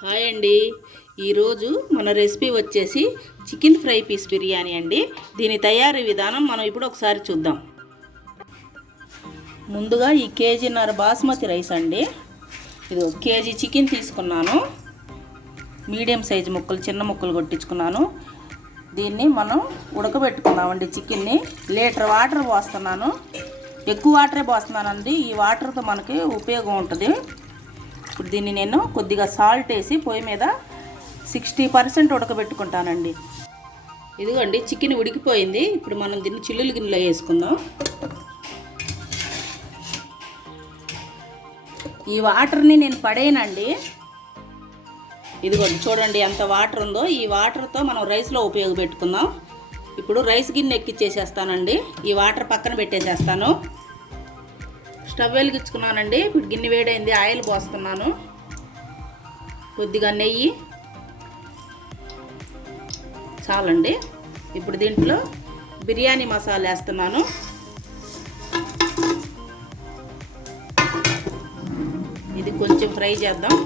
Hi అండి. ఈరోజు మన రెసిపీ వచ్చేసి చికెన్ ఫ్రై పీస్ బిర్యానీ అండి. దీని తయారీ విధానం మనం ఇప్పుడు ఒకసారి చూద్దాం. ముందుగా ఈ కేజీన్నర బాస్మతి రైస్ అండి. ఇది 1 కేజీ చికెన్ తీసుకున్నాను. మీడియం సైజు ముక్కలు, చిన్న ముక్కలు కొట్టించుకున్నాను. దీన్ని మనం ఉడకబెట్టుకుందామండి. చికెన్ని లీటర్ వాటర్ పోస్తున్నాను. ఎక్కువ వాటరే పోస్తున్నానండి. ఈ వాటర్తో మనకి ఉపయోగం ఉంటుంది. ఇప్పుడు దీన్ని నేను కొద్దిగా సాల్ట్ వేసి పొయ్యి మీద 60% ఉడకబెట్టుకుంటానండి. ఇదిగోండి చికెన్ ఉడికిపోయింది. ఇప్పుడు మనం దీన్ని చిల్లులు గిన్నెలో వేసుకుందాం. ఈ వాటర్ని నేను పడేయనండి. ఇదిగోండి చూడండి ఎంత వాటర్ ఉందో. ఈ వాటర్తో మనం రైస్లో ఉపయోగపెట్టుకుందాం. ఇప్పుడు రైస్ గిన్నె ఎక్కిచ్చేసేస్తానండి. ఈ వాటర్ పక్కన పెట్టేసేస్తాను. స్టవ్ వెలిగించుకున్నానండి. ఇప్పుడు గిన్నె వేడైంది. ఆయిల్ పోస్తున్నాను. కొద్దిగా నెయ్యి చాలండి. ఇప్పుడు దీంట్లో బిర్యానీ మసాలా వేస్తున్నాను. ఇది కొంచెం ఫ్రై చేద్దాం.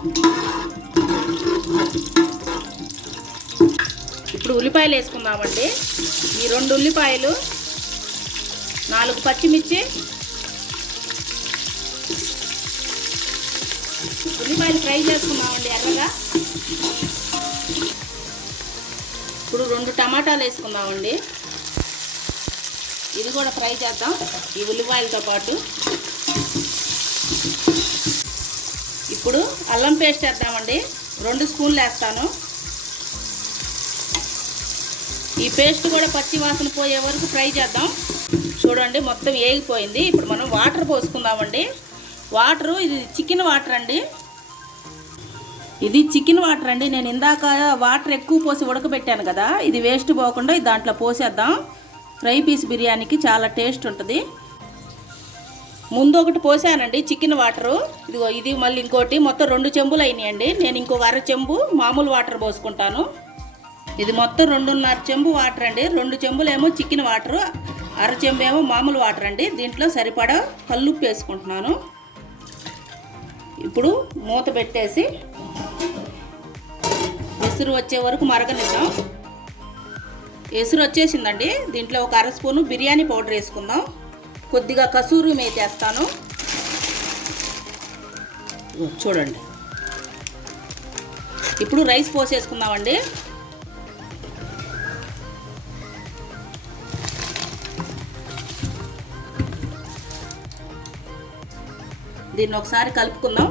ఇప్పుడు ఉల్లిపాయలు వేసుకుందామండి. ఈ 2 ఉల్లిపాయలు, 4 పచ్చిమిర్చి, ఉల్లిపాయలు ఫ్రై చేసుకున్నామండి ఎర్రగా. ఇప్పుడు 2 టమాటాలు వేసుకుందామండి. ఇది కూడా ఫ్రై చేద్దాం ఈ ఉల్లిపాయలతో పాటు. ఇప్పుడు అల్లం పేస్ట్ వేద్దామండి. 2 స్పూన్లు వేస్తాను. ఈ పేస్ట్ కూడా పచ్చి వాసన పోయే వరకు ఫ్రై చేద్దాం. చూడండి మొత్తం వేగిపోయింది. ఇప్పుడు మనం వాటర్ పోసుకుందామండి. వాటరు ఇది చికెన్ వాటర్ అండి. ఇది చికెన్ వాటర్ అండి. నేను ఇందాక వాటర్ ఎక్కువ పోసి ఉడకబెట్టాను కదా, ఇది వేస్ట్ పోకుండా దాంట్లో పోసేద్దాం. ఫ్రై పీస్ బిర్యానీకి చాలా టేస్ట్ ఉంటుంది. ముందు ఒకటి పోసానండి చికెన్ వాటరు. ఇదిగో ఇది మళ్ళీ ఇంకోటి, మొత్తం 2 చెంబులు అయినాయండి. నేను ఇంకొక 1/2 చెంబు మామూలు వాటర్ పోసుకుంటాను. ఇది మొత్తం 2.5 చెంబు వాటర్ అండి. 2 చెంబులు ఏమో చికెన్ వాటరు, 1/2 చెంబు ఏమో మామూలు వాటర్ అండి. దీంట్లో సరిపడా కల్లుప్పు వేసుకుంటున్నాను. ఇప్పుడు మూత పెట్టేసి ఎసురు వచ్చే వరకు మరగనిద్దాం. ఎసురు వచ్చేసిందండి. దీంట్లో ఒక 1/2 స్పూను బిర్యానీ పౌడర్ వేసుకుందాం. కొద్దిగా కసూరి మేతి వేస్తాను. చూడండి. ఇప్పుడు రైస్ పోసేసుకుందామండి. దీన్ని ఒకసారి కలుపుకుందాం.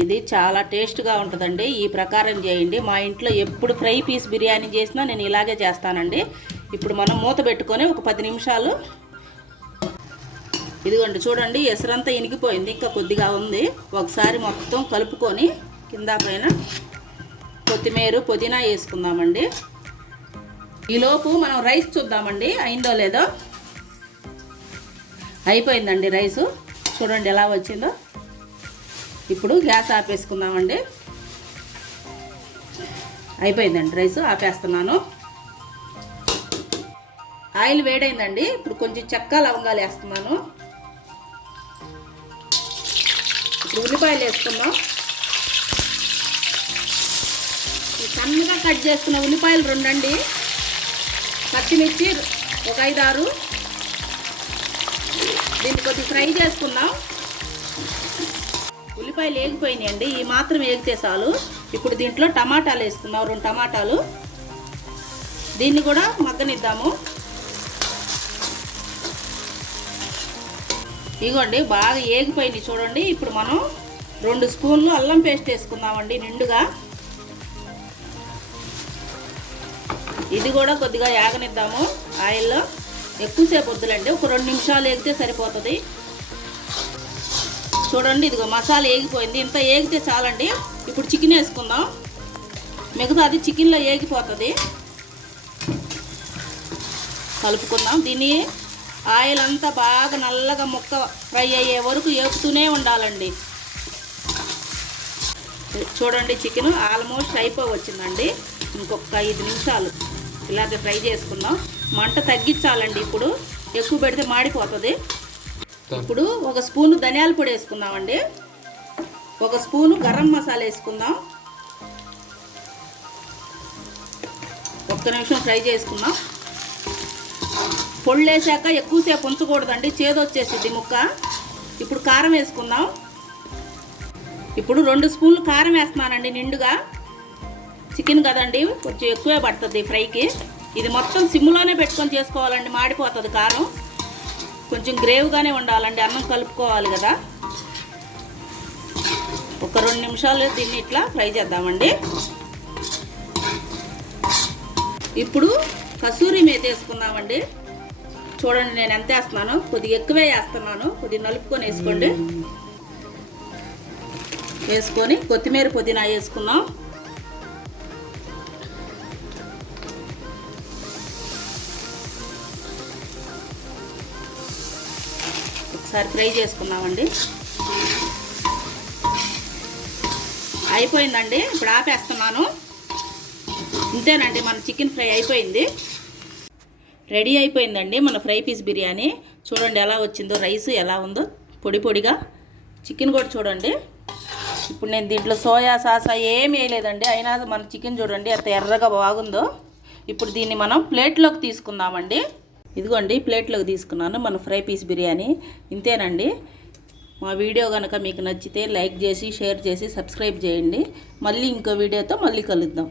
ఇది చాలా టేస్ట్గా ఉంటుందండి. ఈ ప్రకారం చేయండి. మా ఇంట్లో ఎప్పుడు ఫ్రై పీస్ బిర్యానీ చేసినా నేను ఇలాగే చేస్తానండి. ఇప్పుడు మనం మూత పెట్టుకొని ఒక 10 నిమిషాలు. ఇదిగోండి చూడండి ఎసరంతా ఇనికిపోయింది. ఇంకా కొద్దిగా ఉంది. ఒకసారి మొత్తం కలుపుకొని కింద పైన కొత్తిమీర, పుదీనా వేసుకుందామండి. ఈలోపు మనం రైస్ చూద్దామండి అయిందో లేదో. అయిపోయిందండి రైసు. చూడండి ఎలా వచ్చిందో. ఇప్పుడు గ్యాస్ ఆపేసుకుందామండి. అయిపోయిందండి రైసు. ఆపేస్తున్నాను. ఆయిల్ వేడైందండి. ఇప్పుడు కొంచెం చెక్క, లవంగాలు వేస్తున్నాను. ఇప్పుడు ఉల్లిపాయలు వేసుకుందాం. ఈ సన్నగా కట్ చేసుకున్న ఉల్లిపాయలు 2 అండి. పచ్చిమిర్చి ఒక 5-6. దీన్ని కొద్దిగా ఫ్రై చేసుకుందాం. ఉల్లిపాయలు వేగిపోయినాయండి. ఈ మాత్రం వేగితే చాలు. ఇప్పుడు దీంట్లో టమాటాలు వేసుకుందాం. 2 టమాటాలు. దీన్ని కూడా మగ్గనిద్దాము. ఇగోండి బాగా వేగిపోయినాయి చూడండి. ఇప్పుడు మనం 2 స్పూన్లు అల్లం పేస్ట్ వేసుకుందామండి నిండుగా. ఇది కూడా కొద్దిగా యాగనిద్దాము ఆయిల్లో. ఎక్కువసేపు వద్దులండి. ఒక 2 నిమిషాలు వేగితే సరిపోతుంది. చూడండి ఇదిగో మసాలా వేగిపోయింది. ఇంత వేగితే చాలండి. ఇప్పుడు చికెన్ వేసుకుందాం. మిగతా అది చికెన్లో వేగిపోతుంది. కలుపుకుందాం. దీన్ని ఆయిల్ అంతా బాగా నల్లగా ముక్క ఫ్రై అయ్యే వరకు వేపుతూనే ఉండాలండి. చూడండి చికెన్ ఆల్మోస్ట్ అయిపోవచ్చిందండి. ఇంకొక 5 నిమిషాలు ఇలాగే ఫ్రై చేసుకుందాం. మంట తగ్గించాలండి. ఇప్పుడు ఎక్కువ పెడితే మాడిపోతుంది. ఇప్పుడు ఒక స్పూను ధనియాల పొడి వేసుకుందామండి, ఒక స్పూను గరం మసాలా వేసుకుందాం. ఒక్క నిమిషం ఫ్రై చేసుకుందాం. పొళ్ళు వేసాక ఎక్కువసేపు ఉంచకూడదండి, చేదు వచ్చేసిద్ది ముక్క. ఇప్పుడు కారం వేసుకుందాం. ఇప్పుడు 2 స్పూన్లు కారం వేస్తున్నానండి నిండుగా. చికెన్ కదండి, కొంచెం ఎక్కువే పడుతుంది ఫ్రైకి. ఇది మొత్తం సిమ్లోనే పెట్టుకొని చేసుకోవాలండి, మాడిపోతుంది కారం. కొంచెం గ్రేవ్గానే ఉండాలండి, అన్నం కలుపుకోవాలి కదా. ఒక 2 నిమిషాలు దీన్ని ఇట్లా ఫ్రై చేద్దామండి. ఇప్పుడు కసూరి మేతి వేసుకుందామండి. చూడండి నేను ఎంత వేస్తున్నాను, కొద్దిగా ఎక్కువే వేస్తున్నాను, కొద్దిగా నలుపుకొని వేసుకోండి. వేసుకొని కొత్తిమీర పుదీనా వేసుకుందాం. ఒకసారి ఫ్రై చేసుకుందామండి. అయిపోయిందండి, ఇప్పుడు ఆపేస్తున్నాను. ఇంతేనండి, మన చికెన్ ఫ్రై అయిపోయింది, రెడీ అయిపోయిందండి మన ఫ్రై పీస్ బిర్యానీ. చూడండి ఎలా వచ్చిందో, రైస్ ఎలా ఉందో పొడి పొడిగా, చికెన్ కూడా చూడండి. ఇప్పుడు నేను దీంట్లో సోయా సాసా ఏమి వేయలేదండి, అయినా మన చికెన్ చూడండి ఎంత ఎర్రగా బాగుందో. ఇప్పుడు దీన్ని మనం ప్లేట్లోకి తీసుకుందామండి. ఇదిగోండి ప్లేట్లోకి తీసుకున్నాను మన ఫ్రై పీస్ బిర్యానీ. ఇంతేనండి. మా వీడియో కనుక మీకు నచ్చితే లైక్ చేసి, షేర్ చేసి, సబ్స్క్రైబ్ చేయండి. మళ్ళీ ఇంకో వీడియోతో మళ్ళీ కలుద్దాం.